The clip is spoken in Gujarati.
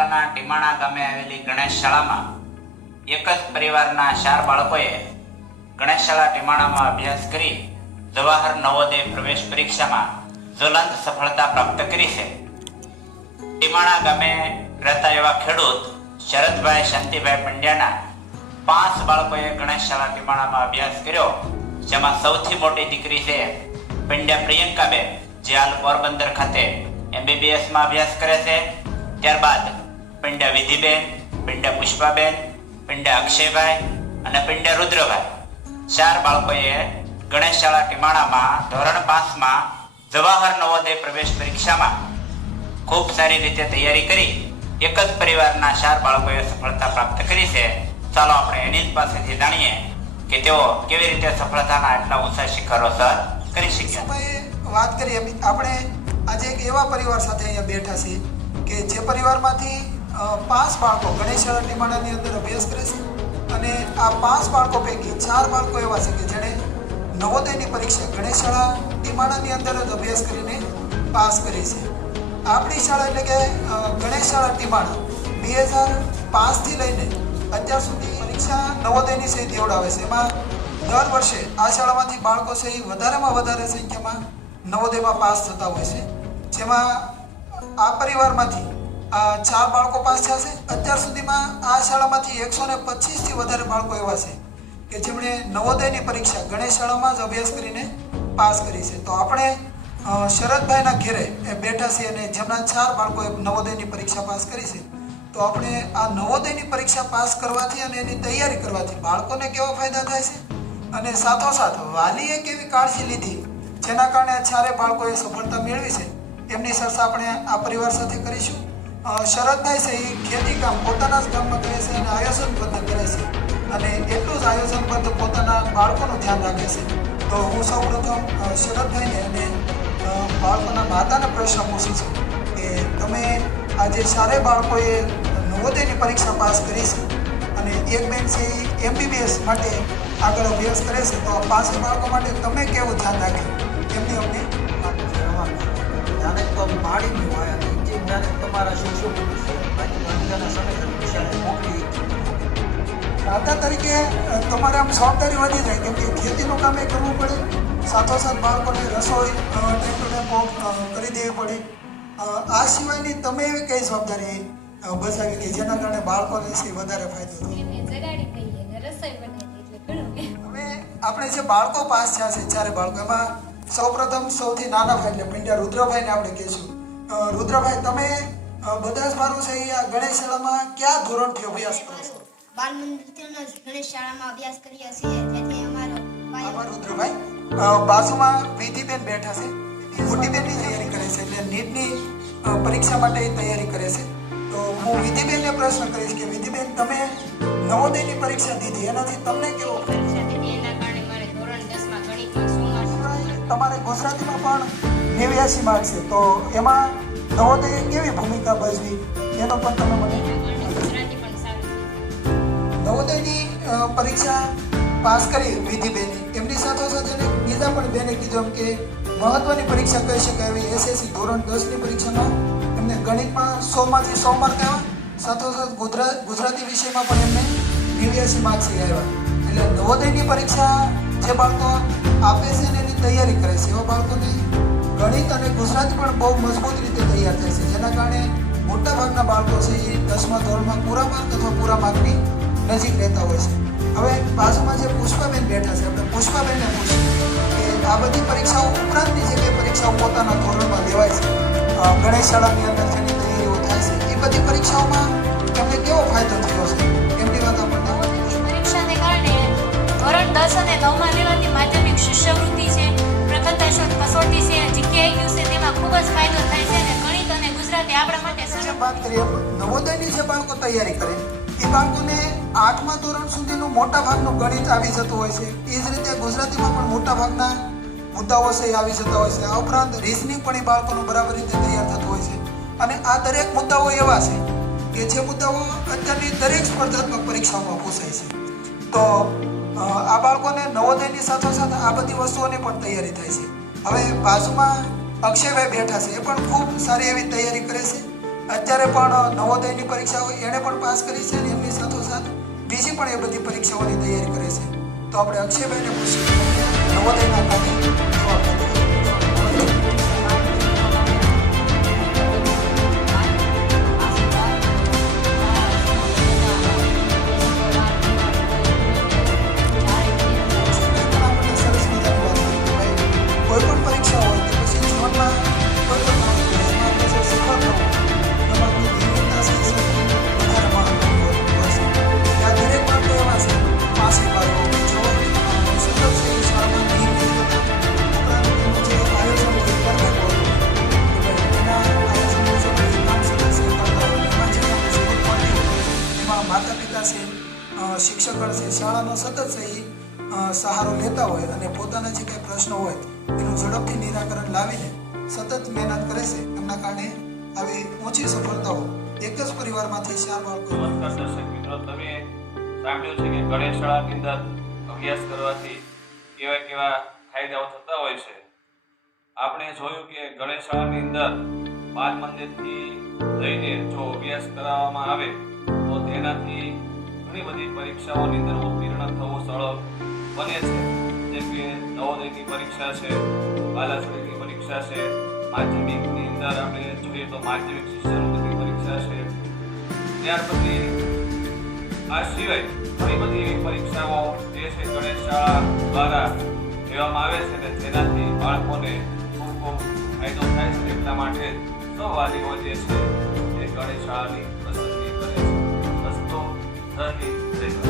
તાલુકાના ટીમાણા ગામે આવેલી ગણેશ શાળામાં એક જ પરિવારના ચાર બાળકોએ ગણેશ ટીમાણામાં અભ્યાસ કરી જવાહર નવોદય પ્રવેશ પરીક્ષામાં જ્વલંત સફળતા પ્રાપ્ત કરી છે. ટીમાણા ગામે રહેતા એવા ખેડૂત શરદભાઈ શાંતિભાઈ પંડ્યાના પાંચ બાળકોએ ગણેશ શાળા ટીમાણામાં અભ્યાસ કર્યો, જેમાં સૌથી મોટી દીકરી છે પંડ્યા પ્રિયંકાબેન, જે હાલ પોરબંદર ખાતે એમબીબીએસમાં અભ્યાસ કરે છે. ત્યારબાદ પંડ્યા વિધિબેન પંડ્યા પુષ્પાબેન પંડ્યા અક્ષયભાઈ અને પંડ્યા રુદ્રભાઈ. ચાર બાળકોએ ગણેશ શાળા ટીમાણામાં ધોરણ પાંચમાં જવાહર નવોદય પ્રવેશ પરીક્ષામાં ખૂબ સારી રીતે તૈયારી કરી, એક જ પરિવારના ચાર બાળકોએ સફળતા પ્રાપ્ત કરી છે. ચાલો આપણે એની જ પાસેથી જાણીએ કે તેઓ કેવી રીતે સફળતાના આટલા ઊંચા શિખરો સર કરી શક્યા. વાત કરીએ, આપણે આજે એક એવા પરિવાર સાથે અહીંયા બેઠા છીએ કે જે પરિવારમાંથી પાંચ બાળકો, ગણેશ શાળા ટીમાણાની અંદર અભ્યાસ કરે છે અને આ પાંચ બાળકો પૈકી ચાર બાળકો એવા છે કે જેણે નવોદયની પરીક્ષા ગણેશ શાળા ટીમાણાની અંદર જ અભ્યાસ કરીને પાસ કરી છે. આપણી શાળા એટલે કે ગણેશ શાળા ટીમાણા બે હજાર પાંચથી લઈને અત્યાર સુધી પરીક્ષા નવોદયની છે દેવડાવે છે. એમાં દર વર્ષે આ શાળામાંથી બાળકો છે વધારેમાં વધારે સંખ્યામાં નવોદયમાં પાસ થતા હોય છે. જેમાં આ પરિવારમાંથી ચાર બાળકો પાસ થયા છે. અત્યાર સુધીમાં આ શાળામાંથી એકસો ને પચીસથી વધારે બાળકો એવા છે કે જેમણે નવોદયની પરીક્ષા ગણેશ શાળામાં જ અભ્યાસ કરીને પાસ કરી છે. તો આપણે શરદભાઈના ઘેરે એ બેઠા છીએ અને જેમના ચાર બાળકોએ નવોદયની પરીક્ષા પાસ કરી છે, તો આપણે આ નવોદયની પરીક્ષા પાસ કરવાથી અને એની તૈયારી કરવાથી બાળકોને કેવા ફાયદા થાય છે? અને સાથોસાથ વાલીએ કેવી કાળજી લીધી? જેના કારણે ચારે બાળકોએ સફળતા મેળવી છે? એમની ચર્ચા આપણે આ પરિવાર સાથે કરીશું. શરદભાઈ છે એ ખેતી કામ પોતાના જ ગામમાં કરે છે અને આયોજનબદ્ધ કરે છે. અને એટલું જ આયોજનબદ્ધ પોતાના બાળકોનું ધ્યાન રાખે છે. તો હું સૌ પ્રથમ શરદભાઈને અને બાળકોના માતાને પ્રશ્ન પૂછું છું કે તમે આજે સારે બાળકોએ નવોદયની પરીક્ષા પાસ કરી છે અને એક બેન છે એ એમબીબીએસ માટે આગળ અભ્યાસ કરે છે, તો પાંચ બાળકો માટે તમે કેવું ધ્યાન રાખ્યું એમની અમને ધ્યાન જ્ઞાન તો હોય. અને તમારા શિક્ષકો મોકલી દાતા તરીકે તમારે આમ જવાબદારી વધી જાય કેમ કે ખેતીનું કામ એ કરવું પડે. સાથોસાથ બાળકોને રસોઈ ટ્રેક્ટરને કરી દેવી પડે. આ સિવાયની તમે એવી કઈ જવાબદારી અ, કે જેના કારણે બાળકોને છે વધારે ફાયદો થાય? હવે આપણે જે બાળકો પાસ થયા છે ચારે બાળકો એમાં સૌપ્રથમ સૌથી નાના ભાઈ એટલે પિંડ્યા રુદ્રભાઈને આપણે કહીશું. રુદ્રભાઈ તમે બધા જ મારું છે આ ગણેશ શાળામાં કયા ધોરણથી અભ્યાસ કરો છો? બાલ મંદિરના ગણેશ શાળામાં અભ્યાસ કરીએ છીએ જેથી અમારો આભાર રુદ્રભાઈ. બાજુમાં વિધિબેન બેઠા છે. મોટીબેનની તૈયારી કરે છે એટલે નીટની પરીક્ષા માટે તૈયારી કરે છે. તો હું વિધિબેનને પ્રશ્ન કરીશ કે વિધિબેન તમે નવોદયની પરીક્ષા દીધી એનાથી તમને કેવો તમારે ગુજરાતીમાં પણ નેવ્યાસી માર્ક છે. તો એમાં નવોદયે કેવી ભૂમિકા ભજવી? એનો પણ તમે મને નવોદયની પરીક્ષા પાસ કરી વિધિબેને. એમની સાથોસાથ એને બીજા પણ બેને કીધું એમ કે મહત્વની પરીક્ષા કહી શકાય એવી એસએસસી ધોરણ દસની પરીક્ષામાં એમને ગણિતમાં સોમાંથી સો માર્ક આવ્યા. સાથોસાથ ગુજરાત ગુજરાતી વિષયમાં પણ એમને નેવ્યાસી માર્ક્સ આવ્યા. એટલે નવોદયની પરીક્ષા જે બાળકો આપે છે અને એની તૈયારી કરે છે. એવા બાળકોની ગણિત અને ગુજરાતી પણ બહુ મજબૂત રીતે તૈયાર થાય છે. જેના કારણે મોટાભાગના બાળકો છે એ દસમા, ધોરણમાં પૂરા માર્ક અથવા પૂરા માર્કની નજીક રહેતા હોય છે. હવે બાજુમાં જે પુષ્પાબેન બેઠા છે, આપણે પુષ્પાબેનને પૂછીએ કે આ બધી પરીક્ષાઓ ઉપરાંતની જે કંઈ પરીક્ષાઓ પોતાના ધોરણમાં લેવાય છે ગણેશ શાળાની અંદર જેની તૈયારીઓ થાય છે, એ બધી પરીક્ષાઓમાં ગણિત આપણા માટે સરળ વાત કરીએ નવોદયની જે બાળકો તૈયારી કરે એ બાળકોને આઠમા ધોરણ સુધીનું મોટા ભાગનું ગણિત આવી જતું હોય છે. એ જ રીતે ગુજરાતીમાં પણ મોટા ભાગના મુદ્દાઓ છે એ આવી જતા હોય છે. આ ઉપરાંત રિઝનિંગ પણ એ બાળકોનું બરાબર રીતે તૈયાર થતું હોય છે. અને આ દરેક મુદ્દાઓ એવા છે કે જે મુદ્દાઓ અત્યારની દરેક સ્પર્ધાત્મક પરીક્ષાઓમાં પૂછાય છે. તો આ બાળકોને નવોદયની સાથોસાથ આ બધી વસ્તુઓની પણ તૈયારી થાય છે. હવે બાજુમાં અક્ષયભાઈ બેઠા છે. એ પણ ખૂબ સારી એવી તૈયારી કરે છે. અત્યારે પણ નવોદયની પરીક્ષા હોય એણે પણ પાસ કરી છે અને એમની સાથોસાથ બીજી પણ એ બધી પરીક્ષાઓની તૈયારી કરે છે. તો આપણે અક્ષયભાઈને પૂછીએ, નવોદયના કામે કેવા પિતા છે. શિક્ષકગણ છે શાળાનો સતત એ સહારો લેતા હોય અને પોતાના જે કંઈ પ્રશ્નો હોય, એનું ઝડપથી નિરાકરણ લાવીને સતત મહેનત કરે છે. એમના કારણે આવી ઊંચી સફળતાઓ એક જ પરિવારમાંથી ચાર બાળકો નમસ્કાર દર્શક મિત્રો, તમે સાંભળ્યું છે કે ગણેશ શાળાની અંદર અભ્યાસ કરવાથી કેવા કેવા ફાયદાઓ થતા હોય છે. આપણે જોયું કે ગણેશ શાળાની અંદર બાલ મંદિરથી લઈને જો અભ્યાસ કરાવવામાં આવે, તો તેનાથી ઘણી બધી પરીક્ષાઓની અંદર ઉત્તીર્ણ થવું સરળ બને છે. જેમ કે નવોદયની પરીક્ષા છે બાલાશ્રીની પરીક્ષા છે, માધ્યમિકની અંદર આપણે જોઈએ તો માધ્યમિક શિષ્યવૃત્તિની પરીક્ષા છે. ત્યાર પછી આ સિવાય ઘણી બધી એવી પરીક્ષાઓ જે છે ગણેશ શાળા દ્વારા લેવામાં આવે છે ને તેનાથી બાળકોને ખૂબ ખૂબ ફાયદો થાય છે. એટલા માટે સૌ વાલીઓ જે છે એ ગણેશ શાળાની પસંદગી કરે